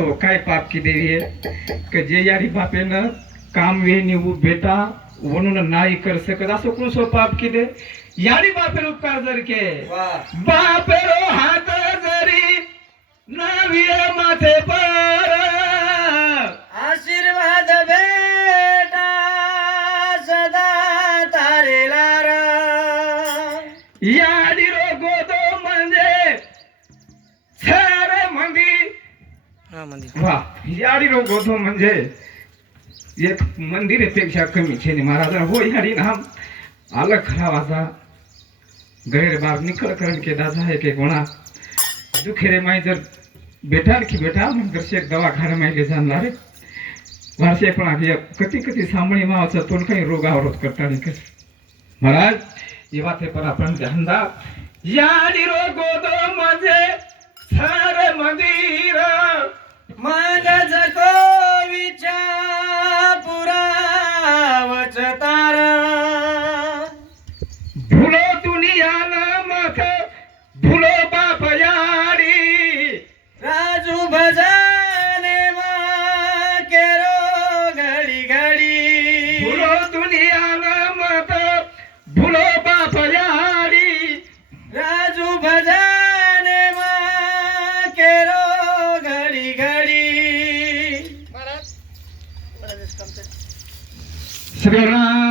so काय पाप की देवी है कि जे यारी बापे न काम वे निवू बेटा वणून नाही कर सकत असो कोण सो पाप की दे यारी बापे उपकार जर के बापे रो हात जरी नाविय माथे पर आशीर्वाद बेटा सदा तारे लारा याडी रो गोदो म्हणजे सर मंदी वा याडी रो गोदो म्हणजे एक मंदिरापेक्षा कमी छे महाराज हो याडी नाम अलग खरा वाजा गैर बार निकल करण के दादा है के गोणा दुखेरे माई जर बेटा की बेटा मंदिर से दवाखाना में ले जान लारे वर्षे पण आधी कती कती सामणी मावाचा तोंड काही रोग आवरत करता नाही कस महाराज ये बाते पर आपण ध्यान दा याडी रो गोदो म्हणजे सारे मंदिर मगज को विचार पुरावच तारा भूलो दुनिया नामक भूलो बाप याडी राजू भजने माँ केरो घड़ी घड़ी भूलो दुनिया नामक भूलो बाप याडी राजू भजने माँ केरो घड़ी घड़ी श्री राम